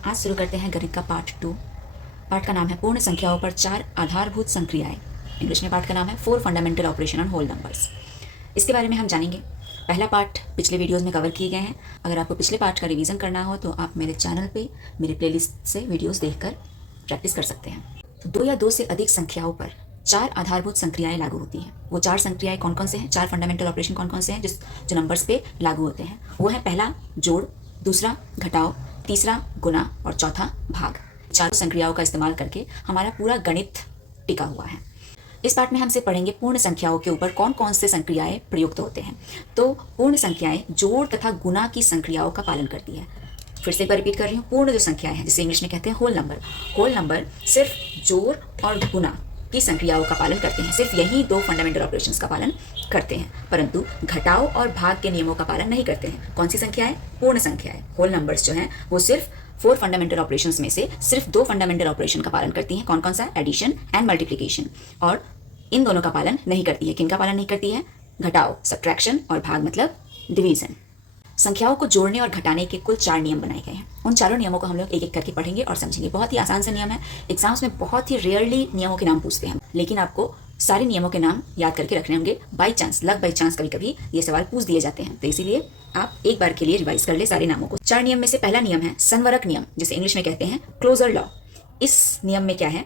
आज शुरू करते हैं गणित का पार्ट 2। पार्ट का नाम है पूर्ण संख्याओं पर 4 आधारभूत संक्रियाएं। इंग्लिश में पार्ट का नाम है 4 fundamental operation on whole numbers. इसके बारे में हम जानेंगे। पहला पार्ट पिछले वीडियोस में कवर किए गए हैं। अगर आपको पिछले पार्ट का रिवीजन करना हो तो आप मेरे चैनल पे मेरे प्लेलिस्ट से वीडियोस देखकर प्रैक्टिस कर सकते हैं। 2 या 2 से अधिक संख्याओं पर 4 आधारभूत संक्रियाएं लागू होती हैं। वो 4 संक्रियाएं कौन कौन से हैं, 4 फंडामेंटल ऑपरेशन कौन कौन से हैं जो नंबर्स पे लागू होते हैं? वो है पहला जोड़, दूसरा घटाओ, तीसरा गुना और चौथा भाग। 4 संक्रियाओं का इस्तेमाल करके हमारा पूरा गणित टिका हुआ है। इस पार्ट में हमसे पढ़ेंगे पूर्ण संख्याओं के ऊपर कौन कौन से संक्रियाएं प्रयुक्त होते हैं। तो पूर्ण संख्याएं जोड़ तथा गुना की संक्रियाओं का पालन करती है। फिर से एक बार रिपीट कर रही हूँ, पूर्ण जो संख्याएं हैं जिसे इंग्लिश में कहते हैं होल नंबर, होल नंबर सिर्फ जोड़ और गुना की संक्रियाओं का पालन करते हैं। सिर्फ यही 2 फंडामेंटल ऑपरेशंस का पालन करते हैं, परंतु घटाओ और भाग के नियमों का पालन नहीं करते हैं। कौन सी संख्याएं? पूर्ण संख्याएं। होल नंबर्स जो हैं वो सिर्फ 4 फंडामेंटल ऑपरेशंस में से सिर्फ 2 फंडामेंटल ऑपरेशन का पालन करती हैं। कौन कौन सा? Addition and multiplication. और इन दोनों का पालन नहीं करती है। किनका पालन नहीं करती है? घटाओ सब्ट्रैक्शन और भाग मतलब डिवीजन। संख्याओं को जोड़ने और घटाने के कुल 4 नियम बनाए गए हैं। उन चारों नियमों को हम लोग एक एक करके पढ़ेंगे और समझेंगे। बहुत ही आसान से नियम है। एग्जाम्स में बहुत ही रेयरली नियमों के नाम पूछते हैं, लेकिन आपको सारे नियमों के नाम याद करके रखने होंगे। By chance, luck by chance कभी कभी ये सवाल पूछ दिए जाते हैं, तो इसीलिए आप एक बार के लिए रिवाइज कर ले सारे नामों को। 4 नियम में से पहला नियम है संवरक नियम, जिसे इंग्लिश में कहते हैं क्लोजर लॉ। इस नियम में क्या है?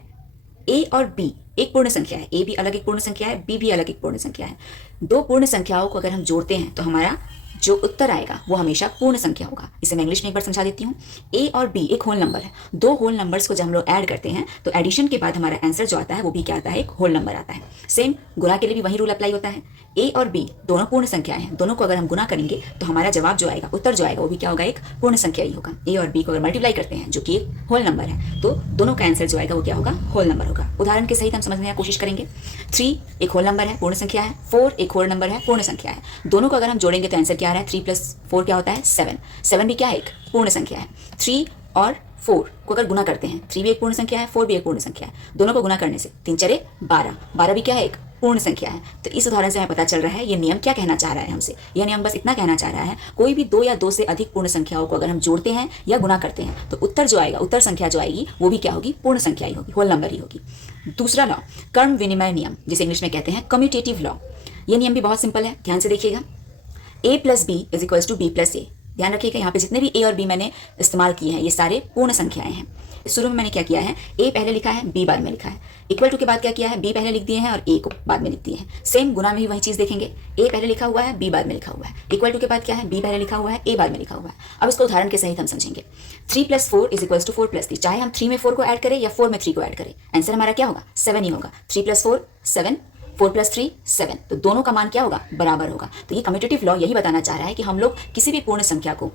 ए और बी एक पूर्ण संख्या है। ए भी अलग एक पूर्ण संख्या है, बी भी अलग एक पूर्ण संख्या है। 2 पूर्ण संख्याओं को अगर हम जोड़ते हैं तो हमारा जो उत्तर आएगा वो हमेशा पूर्ण संख्या होगा। इसे मैं इंग्लिश में एक बार समझा देती हूँ। ए और बी एक होल नंबर है। 2 होल नंबर्स को जब हम लोग ऐड करते हैं तो एडिशन के बाद हमारा आंसर जो आता है वो भी क्या आता है? एक होल नंबर आता है। सेम गुणा के लिए भी वही रूल अप्लाई होता है। ए और बी दोनों पूर्ण संख्याएं हैं। दोनों को अगर हम गुना करेंगे तो हमारा जवाब जो आएगा, उत्तर जो आएगा, वो भी क्या होगा? एक पूर्ण संख्या ही होगा। ए और बी को अगर मल्टीप्लाई करते हैं जो कि एक होल नंबर है, तो दोनों का आंसर जो आएगा वो क्या होगा? होल नंबर होगा। उदाहरण के सहित हम समझने की कोशिश करेंगे। 3 एक होल नंबर है, पूर्ण संख्या है। 4 एक होल नंबर है, पूर्ण संख्या है। दोनों को अगर हम जोड़ेंगे तो आंसर क्या आ रहा है? 3 + 4 क्या होता है? 7। 7 भी क्या है? एक पूर्ण संख्या है। 3 और 4 को अगर गुना करते हैं, 3 भी एक पूर्ण संख्या है, 4 भी एक पूर्ण संख्या है। दोनों को गुना करने से 3 × 4 = 12। 12 भी क्या है? एक पूर्ण संख्या है। तो इस उदाहरण से हमें पता चल रहा है ये नियम क्या कहना चाह रहा है हमसे। यह नियम बस इतना कहना चाह रहा है, कोई भी 2 या 2 से अधिक पूर्ण संख्याओं को अगर हम जोड़ते हैं या गुना करते हैं तो उत्तर जो आएगा, उत्तर संख्या जो आएगी वो भी क्या होगी? पूर्ण संख्या ही होगी, होल नंबर ही होगी। दूसरा लॉ कर्म विनिमय नियम, जिसे इंग्लिश में कहते हैं कम्यूटेटिव लॉ। ये नियम भी बहुत सिंपल है, ध्यान से देखिएगा। a + b = b + a। ध्यान रखिएगा, यहाँ पे जितने भी a और b मैंने इस्तेमाल किए हैं ये सारे पूर्ण संख्याएं हैं। शुरू में मैंने क्या किया है? a पहले लिखा है, b बाद में लिखा है। इक्वल टू के बाद क्या किया है? b पहले लिख दिए हैं और a को बाद में लिख दिए हैं। सेम गुना में भी वही चीज़ देखेंगे। a पहले लिखा हुआ है, b बाद में लिखा हुआ है। इक्वल टू के बाद क्या है? b पहले लिखा हुआ है, a बाद में लिखा हुआ है। अब इसको उदाहरण के सहित हम समझेंगे। 3 + 4 = 4 + 3। चाहे हम 3 में 4 को ऐड करें या 4 में 3 को ऐड करें, आंसर हमारा क्या होगा? 7 ही होगा। 3 + 4 7, 4 + 3 7। तो दोनों का मान क्या होगा? बराबर होगा। तो ये कम्यूटेटिव लॉ यही बताना चाह रहा है कि हम लोग किसी भी पूर्ण संख्या को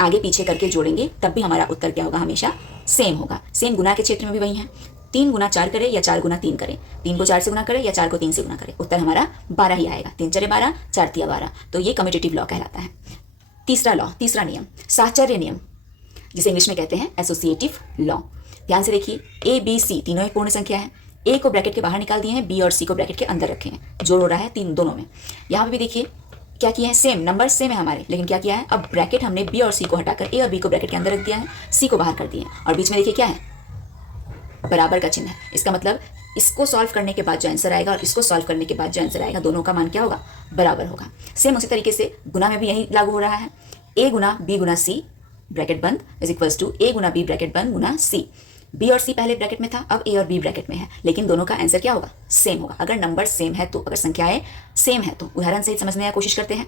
आगे पीछे करके जोड़ेंगे तब भी हमारा उत्तर क्या होगा? हमेशा सेम होगा। सेम गुना के क्षेत्र में भी वही है। 3 × 4 करें या 4 × 3 करें, 3 को 4 से गुना करें या 4 को 3 से गुना करें, उत्तर हमारा 12 ही आएगा। 3 × 4 = 12, 4 × 3 = 12। तो ये कम्यूटेटिव लॉ कहलाता है। तीसरा लॉ, तीसरा नियम साहचर्य नियम, जिसे इंग्लिश में कहते हैं एसोसिएटिव लॉ। ध्यान से देखिए, a b c तीनों एक पूर्ण संख्या है। a को ब्रैकेट के बाहर निकाल दिए हैं, b और c को ब्रैकेट के अंदर रखे हैं। जोड़ हो रहा है तीन दोनों में। यहाँ पे भी देखिए क्या किया है? सेम नंबर सेम है हमारे, लेकिन क्या किया है? अब ब्रैकेट हमने b और c को हटाकर a और b को ब्रैकेट के अंदर रख दिया है, c को बाहर कर दिया है। और बीच में देखिए क्या है? बराबर का चिन्ह है। इसका मतलब इसको सॉल्व करने के बाद जो आंसर आएगा और इसको सॉल्व करने के बाद जो आंसर आएगा, दोनों का मान क्या होगा? बराबर होगा। सेम उसी तरीके से गुना में भी यही लागू हो रहा है। a × b × c ब्रैकेट बंद = a × b ब्रैकेट बंद गुना c। b और c पहले ब्रैकेट में था, अब a और b ब्रैकेट में है, लेकिन दोनों का आंसर क्या होगा? सेम होगा। अगर नंबर सेम है तो, अगर संख्याएं सेम है तो उदाहरण से समझने की कोशिश करते हैं।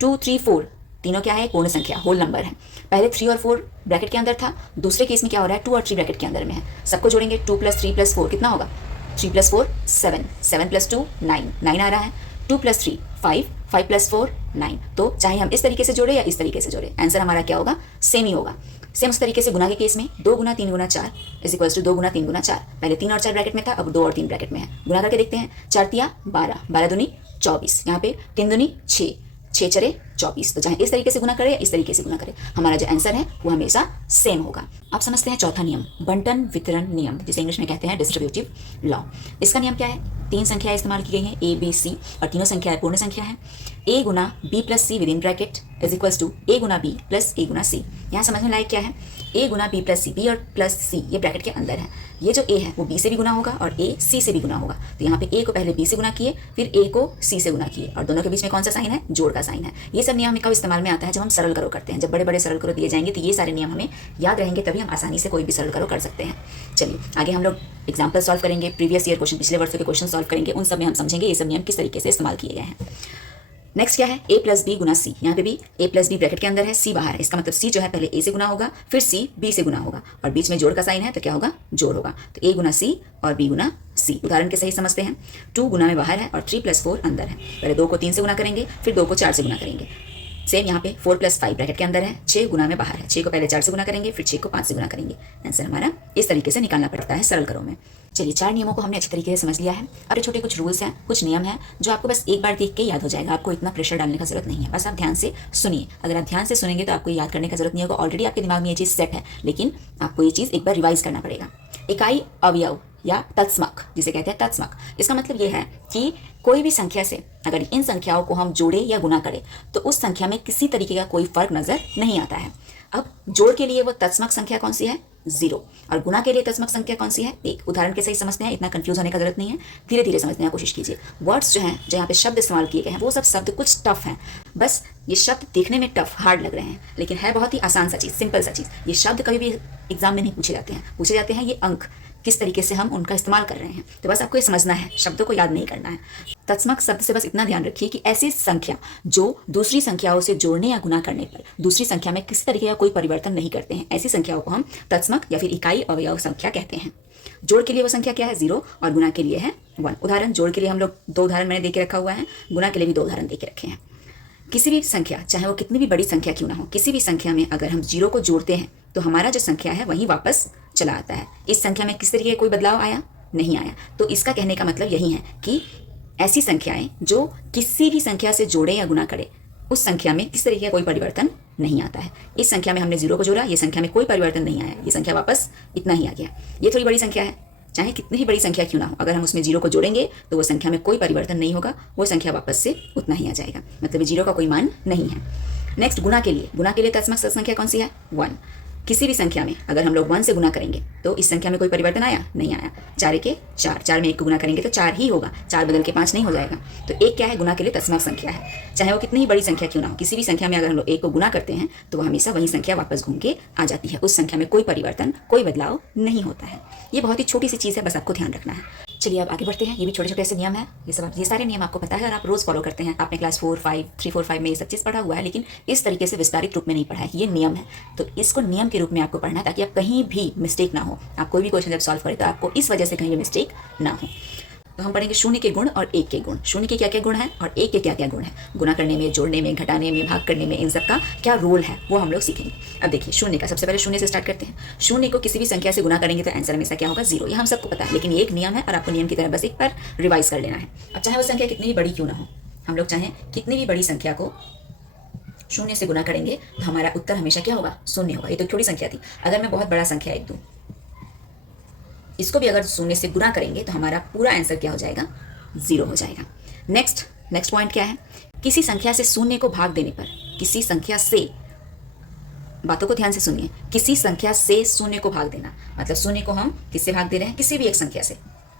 2 3 4 तीनों क्या है? पूर्ण संख्या, होल नंबर है। पहले 3 और 4 ब्रैकेट के अंदर था, दूसरे केस में क्या हो रहा है? 2 और 3 ब्रैकेट के अंदर में है। सबको जोड़ेंगे, 2 + 3 + 4 कितना होगा? 3 + 4 7, 7 + 2 9, 9 आ रहा है। 2 + 3 5, 5 + 4 9। तो चाहे हम इस तरीके से जोड़े या इस तरीके से जोड़े, आंसर हमारा क्या होगा? सेम ही होगा। सेम उस तरीके से गुना के केस में 2 × 3 × 4 = 2 × 3 × 4। पहले 3 और 4 ब्रैकेट में था, अब 2 और 3 ब्रैकेट में है। गुना करके देखते हैं। 4 × 3 = 12, 12 दूनी 24, यहाँ पे 3 दूनी 6, 6 × 4 = 24। तो चाहे इस तरीके से गुना करें या इस तरीके से गुना करें, हमारा जो आंसर है वो हमेशा सेम होगा। अब समझते हैं चौथा नियम, बंटन वितरण नियम, जिसे इंग्लिश में कहते हैं डिस्ट्रीब्यूटिव लॉ। इसका नियम क्या है? 3 संख्याएं इस्तेमाल की गई हैं, a b c, और तीनों संख्याएं पूर्ण संख्या है। a × b + c with in bracket = a × b + a × c। यहाँ समझने लायक क्या है? ए गुना बी प्लस सी, बी और प्लस सी ये ब्रैकेट के अंदर है। ये जो ए है वो बी से भी गुना होगा और ए सी से भी गुना होगा। तो यहाँ पे ए को पहले बी से गुना किए, फिर ए को सी से गुना किए, और दोनों के बीच में कौन सा साइन है? जोड़ का साइन है। ये सब नियम कब इस्तेमाल में आता है? जब हम सरल करो करते हैं। जब बड़े बड़े सरल करो दिए जाएंगे तो ये सारे नियम हमें याद रहेंगे, तभी हम आसानी से कोई भी सरल करो कर सकते हैं। चलिए आगे हम लोग एग्जाम्पल सॉल्व करेंगे, प्रीवियस ईयर क्वेश्चन, पिछले वर्षों के क्वेश्चन सॉल्व करेंगे। उन सब में हम समझेंगे ये सब नियम किस तरीके से इस्तेमाल किए गए हैं। नेक्स्ट क्या है? ए प्लस बी गुना सी। यहाँ पे भी ए प्लस बी ब्रैकेट के अंदर है, सी बाहर है। इसका मतलब सी जो है पहले ए से गुना होगा, फिर सी बी से गुना होगा, और बीच में जोड़ का साइन है तो क्या होगा? जोड़ होगा। तो ए गुना सी और बी गुना सी। उदाहरण के सही समझते हैं। 2 गुना में बाहर है और 3 + 4 अंदर है। पहले 2 को 3 से गुना करेंगे, फिर 2 को 4 से गुना करेंगे। सेम यहाँ पे 4 + 5 ब्रैकेट के अंदर है, 6 गुना में बाहर है। 6 को पहले 4 से गुना करेंगे, फिर 6 को 5 से गुना करेंगे। आंसर हमारा इस तरीके से निकालना पड़ता है सरल करो में। चलिए 4 नियमों को हमने अच्छी तरीके से समझ लिया है। अब ये छोटे कुछ रूल्स हैं, कुछ नियम हैं जो आपको बस एक बार देख के याद हो जाएगा। आपको इतना प्रेशर डालने का जरूरत नहीं है, बस आप ध्यान से सुनिए। अगर आप ध्यान से सुनेंगे तो आपको याद करने का जरूरत नहीं होगा, ऑलरेडी आपके दिमाग में ये चीज़ सेट है, लेकिन आपको ये चीज़ एक बार रिवाइज करना पड़ेगा। इकाई अवयव या तत्समक जिसे कहते हैं तत्समक, इसका मतलब ये है कि कोई भी संख्या से अगर इन संख्याओं को हम जोड़े या गुना करें तो उस संख्या में किसी तरीके का कोई फर्क नजर नहीं आता है। अब जोड़ के लिए वो तत्समक संख्या कौन सी है? 0। और गुना के लिए तत्समक संख्या कौन सी है? 1। उदाहरण के सही समझते हैं, इतना कंफ्यूज होने का जरूरत नहीं है, धीरे धीरे समझने की कोशिश कीजिए। वर्ड्स जो हैं, जो यहाँ पे शब्द इस्तेमाल किए गए हैं, वो सब शब्द कुछ टफ हैं। बस ये शब्द देखने में टफ, हार्ड लग रहे हैं, लेकिन है बहुत ही आसान सा चीज़, सिंपल सा चीज़। ये शब्द कभी भी एग्जाम में नहीं पूछे जाते हैं, पूछे जाते हैं ये अंक किस तरीके से हम उनका इस्तेमाल कर रहे हैं। तो बस आपको ये समझना है, शब्दों को याद नहीं करना है। तत्समक शब्द से बस इतना ध्यान रखिए कि ऐसी संख्या जो दूसरी संख्याओं से जोड़ने या गुना करने पर दूसरी संख्या में किसी तरीके का कोई परिवर्तन नहीं करते हैं, ऐसी संख्याओं को हम तत्समक या फिर इकाई अवयव संख्या कहते हैं। जोड़ के लिए वो संख्या क्या है? 0, और गुना के लिए है 1। उदाहरण जोड़ के लिए हम लोग 2 उदाहरण मैंने दे के रखा हुआ है, गुना के लिए भी 2 उदाहरण दे के रखे हैं। किसी भी संख्या, चाहे वो कितनी भी बड़ी संख्या क्यों ना हो, किसी भी संख्या में अगर हम 0 को जोड़ते हैं तो हमारा जो संख्या है वहीं वापस चला आता है। इस संख्या में किस तरीके का कोई बदलाव आया? नहीं आया। तो इसका कहने का मतलब यही है कि ऐसी संख्याएं जो किसी भी संख्या से जोड़े या गुना करे उस संख्या में किस तरीके का कोई परिवर्तन नहीं आता है। इस संख्या में हमने 0 को जोड़ा, ये संख्या में कोई परिवर्तन नहीं आया, ये संख्या वापस इतना ही आ गया। ये थोड़ी बड़ी संख्या है, चाहे कितनी ही बड़ी संख्या क्यों ना हो, अगर हम उसमें 0 को जोड़ेंगे तो वो संख्या में कोई परिवर्तन नहीं होगा, वो संख्या वापस से उतना ही आ जाएगा, मतलब 0 का कोई मान नहीं है। नेक्स्ट गुना के लिए तत्समक संख्या कौन सी है? 1। किसी भी संख्या में अगर हम लोग 1 से गुना करेंगे तो इस संख्या में कोई परिवर्तन आया? नहीं आया। 4 × 4, 4 में 1 को गुना करेंगे तो 4 ही होगा, 4 बदल के 5 नहीं हो जाएगा। तो 1 क्या है? गुना के लिए तत्समक संख्या है, चाहे वो कितनी ही बड़ी संख्या क्यों ना हो। किसी भी संख्या में अगर हम लोग 1 को गुना करते हैं तो वो हमेशा वही संख्या वापस घूम के आ जाती है, उस संख्या में कोई परिवर्तन, कोई बदलाव नहीं होता है। ये बहुत ही छोटी सी चीज़ है, बस आपको ध्यान रखना है। चलिए अब आगे बढ़ते हैं। ये भी छोटे छोटे ऐसे नियम हैं, ये सारे नियम आपको पता है और आप रोज़ फॉलो करते हैं। आपने क्लास 4, 5, 3, 4, 5 में ये सब चीज़ पढ़ा हुआ है, लेकिन इस तरीके से विस्तारित रूप में नहीं पढ़ा है। ये नियम है, तो इसको नियम के रूप में आपको पढ़ना है ताकि आप कहीं भी मिस्टेक ना हो। आप कोई भी क्वेश्चन जब सॉल्व करें तो आपको इस वजह से कहीं भी मिस्टेक ना हो। तो हम पढ़ेंगे 0 के गुण और 1 के गुण। 0 के क्या क्या गुण हैं और 1 के क्या क्या गुण हैं। गुना करने में, जोड़ने में, घटाने में, भाग करने में, इन सब का क्या रोल है वो हम लोग सीखेंगे। अब देखिए 0 का, सबसे पहले 0 से स्टार्ट करते हैं। 0 को किसी भी संख्या से गुना करेंगे तो आंसर हमेशा क्या होगा? 0। ये हम सबको पता है, लेकिन ये एक नियम है और आपको नियम की तरह बस एक बार रिवाइज कर लेना है। अब चाहे वो संख्या कितनी भी बड़ी क्यों ना हो, हम लोग चाहें कितनी भी बड़ी संख्या को 0 से गुना करेंगे तो हमारा उत्तर हमेशा क्या होगा? 0 होगा। ये तो छोटी संख्या थी। अगर मैं बहुत बड़ा संख्या 1 दूँ, इसको भी अगर 0 से गुना करेंगे तो हमारा पूरा आंसर क्या हो जाएगा? 0 हो जाएगा। नेक्स्ट पॉइंट क्या है? किसी संख्या से 0 को भाग देने पर, किसी संख्या से, बातों को ध्यान से सुनिए, किसी संख्या से 0 को भाग देना, मतलब 0 को हम किससे भाग दे रहे हैं? किसी भी एक संख्या से।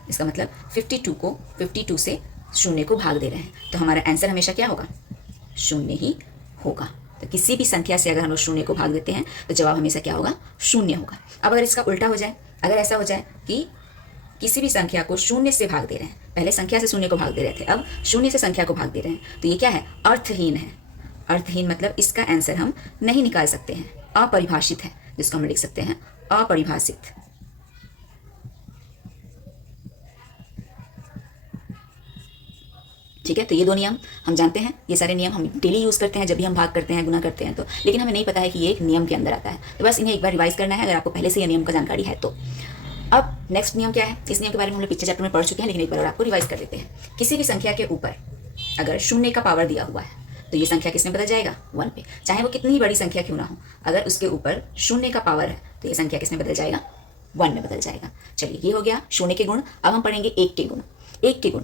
इसका मतलब 52 को 52 से 0 को भाग दे रहे हैं, तो हमारा आंसर हमेशा क्या होगा? 0 ही होगा। तो किसी भी संख्या से अगर हम लोग 0 को भाग देते हैं तो जवाब हमेशा क्या होगा? 0 होगा। अब अगर इसका उल्टा हो जाए, अगर ऐसा हो जाए कि किसी भी संख्या को 0 से भाग दे रहे हैं, पहले संख्या से 0 को भाग दे रहे थे, अब 0 से संख्या को भाग दे रहे हैं, तो ये क्या है? अर्थहीन है। अर्थहीन मतलब इसका आंसर हम नहीं निकाल सकते हैं, अपरिभाषित है, जिसको हम लिख सकते हैं अपरिभाषित। ठीक है, तो ये 2 नियम हम जानते हैं। ये सारे नियम हम डेली यूज़ करते हैं जब भी हम भाग करते हैं, गुना करते हैं तो, लेकिन हमें नहीं पता है कि ये एक नियम के अंदर आता है। तो बस इन्हें एक बार रिवाइज करना है अगर आपको पहले से ये नियम का जानकारी है तो। अब नेक्स्ट नियम क्या है? इस नियम के बारे में हम लोग पिछले चैप्टर में पढ़ चुके हैं, लेकिन एक बार और आपको रिवाइज कर देते हैं। किसी भी संख्या के ऊपर अगर 0 का पावर दिया हुआ है तो ये संख्या किस में बदल जाएगा? 1 पे। चाहे वो कितनी ही बड़ी संख्या क्यों ना हो, अगर उसके ऊपर 0 का पावर है तो ये संख्या किस में बदल जाएगा? 1 में बदल जाएगा। चलिए ये हो गया 0 के गुण। अब हम पढ़ेंगे 1 के गुण। 1 के गुण,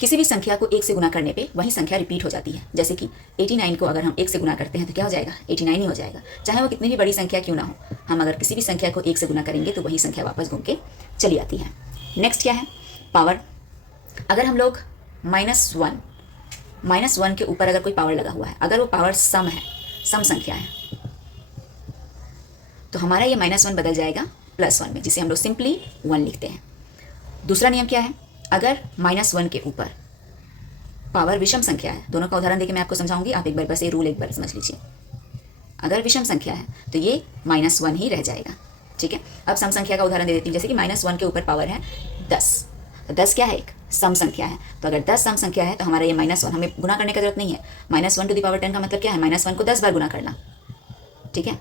किसी भी संख्या को 1 से गुना करने पे वही संख्या रिपीट हो जाती है। जैसे कि 89 को अगर हम 1 से गुना करते हैं तो क्या हो जाएगा, 89 ही हो जाएगा, चाहे वो कितनी भी बड़ी संख्या क्यों ना हो। हम अगर किसी भी संख्या को 1 से गुना करेंगे तो वही संख्या वापस घूम के चली आती है। नेक्स्ट क्या है, पावर। अगर हम लोग -1 के ऊपर अगर कोई पावर लगा हुआ है, अगर वो पावर सम है, सम संख्या है, तो हमारा ये -1 बदल जाएगा +1 में, जिसे हम लोग सिंपली 1 लिखते हैं। दूसरा नियम क्या है, अगर -1 के ऊपर पावर विषम संख्या है, दोनों का उदाहरण देके मैं आपको समझाऊंगी, आप एक बार बस ये रूल एक बार समझ लीजिए। अगर विषम संख्या है तो ये -1 ही रह जाएगा, ठीक है। अब सम संख्या का उदाहरण दे देती हूँ, जैसे कि -1 के ऊपर पावर है 10, तो 10 क्या है, एक सम संख्या है। तो अगर 10 सम संख्या है तो हमारा ये -1, हमें गुना करने की जरूरत नहीं है। -1⁻10 का मतलब क्या है, -1 को 10 बार गुना करना, ठीक है,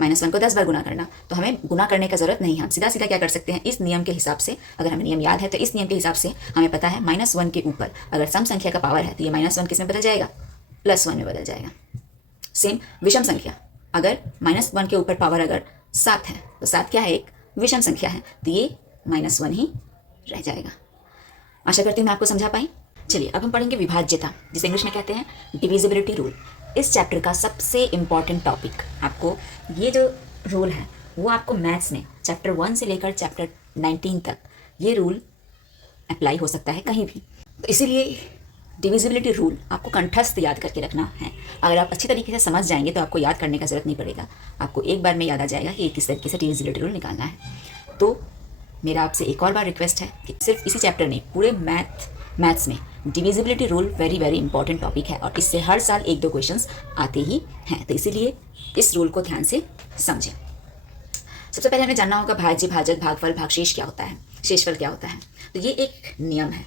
-1 को 10 बार गुना करना। तो हमें गुना करने का जरूरत नहीं है, हम सीधा सीधा क्या कर सकते हैं, इस नियम के हिसाब से, अगर हमें नियम याद है तो इस नियम के हिसाब से हमें पता है -1 के ऊपर अगर सम संख्या का पावर है तो ये -1 किस में बदल जाएगा, +1 में बदल जाएगा। सेम विषम संख्या, अगर -1 के ऊपर पावर अगर 7 है तो 7 क्या है, एक विषम संख्या है, तो ये -1 ही रह जाएगा। आशा करती हूँ मैं आपको समझा पाई। चलिए अब हम पढ़ेंगे विभाज्यता, जिसे इंग्लिश में कहते हैं डिविजिबिलिटी रूल। इस चैप्टर का सबसे इम्पॉर्टेंट टॉपिक, आपको ये जो रूल है वो आपको मैथ्स में चैप्टर 1 से लेकर चैप्टर 19 तक ये रूल अप्लाई हो सकता है कहीं भी। तो इसीलिए डिविजिबिलिटी रूल आपको कंठस्थ याद करके रखना है। अगर आप अच्छी तरीके से समझ जाएंगे तो आपको याद करने का जरूरत नहीं पड़ेगा, आपको एक बार में याद आ जाएगा कि किस तरीके से डिविजिबिलिटी रूल निकालना है। तो मेरा आपसे एक और बार रिक्वेस्ट है कि सिर्फ इसी चैप्टर नहीं, पूरे मैथ्स में divisibility rule very very important topic है और इससे हर साल 1-2 क्वेश्चंस आते ही हैं। तो इसीलिए इस रूल को ध्यान से समझें। सबसे पहले हमें जानना होगा भाज्य, भाजक, भागफल, भागशेष क्या होता है, शेषफल क्या होता है। तो ये एक नियम है,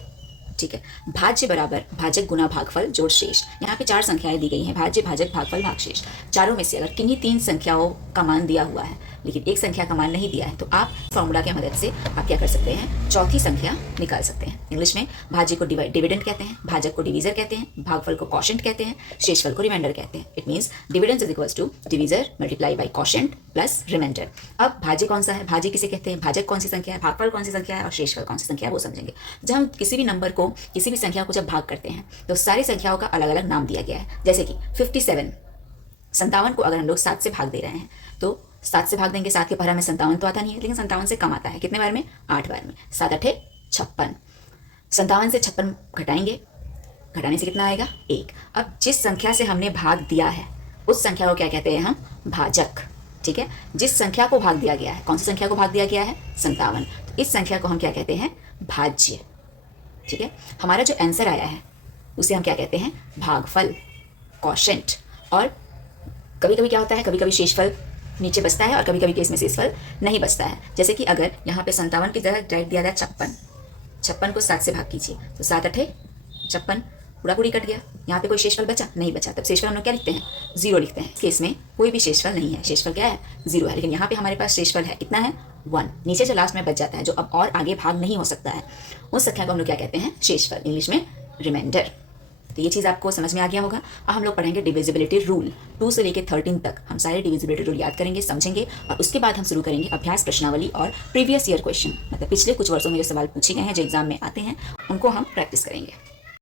ठीक है। भाज्य बराबर भाजक गुना भागफल जोड़ शेष। यहाँ पे 4 संख्याएं दी गई हैं, भाज्य, भाजक, भागफल, भागशेष। चारों में से अगर किन्हीं 3 संख्याओं का मान दिया हुआ है लेकिन एक संख्या का मान नहीं दिया है, तो आप फॉर्मूला की मदद से आप क्या कर सकते हैं, चौथी संख्या निकाल सकते हैं। इंग्लिश में भाज्य को डिविडेंड कहते हैं, भाजक को डिवीजर कहते हैं, भागफल को क्वोशिएंट कहते हैं, शेषफल को रिमाइंडर कहते हैं। It means dividend is equals to divisor multiply by quotient plus remainder. अब भाज्य कौन सा है, भाज्य किसे कहते हैं, भाजक कौन सी संख्या है, भागफल कौन सी संख्या है और शेषफल कौन सी संख्या है, वो समझेंगे। जब हम किसी भी नंबर को, किसी भी संख्या को जब भाग करते हैं तो सारी संख्याओं का अलग अलग नाम दिया गया है। जैसे कि 57 को अगर हम लोग 7 से भाग दे रहे हैं तो 7 से भाग देंगे, 7 के पहरा में 57 तो आता नहीं है, लेकिन 57 से कम आता है। कितने बार में, 8 बार में। 7 8 56, 57 से 56 घटाएंगे, घटाने से कितना आएगा, 1। अब जिस संख्या से हमने भाग दिया है उस संख्या को क्या कहते हैं हम, भाजक, ठीक है। जिस संख्या को भाग दिया गया है, कौन सी संख्या को भाग दिया गया है, 57, तो इस संख्या को हम क्या कहते हैं, भाज्य, ठीक है। हमारा जो आंसर आया है उसे हम क्या कहते हैं, भागफल, क्वोशिएंट। और कभी कभी क्या होता है, कभी कभी शेषफल नीचे बचता है और कभी कभी केस में शेषफल नहीं बचता है। जैसे कि अगर यहाँ पे 57 की जगह डायरेक्ट दिया जाए 56 को 7 से भाग कीजिए तो 7 8 56, पूरा पूरी कट गया, यहाँ पे कोई शेषफल बचा नहीं बचा, तब शेषफल हम लोग क्या लिखते हैं, 0 लिखते हैं। केस में कोई भी शेषफल नहीं है, शेषफल क्या है, 0 है। लेकिन यहाँ पे हमारे पास शेषफल है, कितना है, 1। नीचे जो लास्ट में बच जाता है, जो अब और आगे भाग नहीं हो सकता है, उस संख्या को हम लोग क्या कहते हैं, शेषफल, इंग्लिश में रिमाइंडर। तो ये चीज़ आपको समझ में आ गया होगा। अब हम लोग पढ़ेंगे डिविजिबिलिटी रूल। 2 से लेकर 13 तक हम सारे डिविजिबिलिटी रूल याद करेंगे, समझेंगे और उसके बाद हम शुरू करेंगे अभ्यास प्रश्नावली और प्रीवियस ईयर क्वेश्चन, मतलब पिछले कुछ वर्षों में जो सवाल पूछे गए हैं जो एग्जाम में आते हैं उनको हम प्रैक्टिस करेंगे।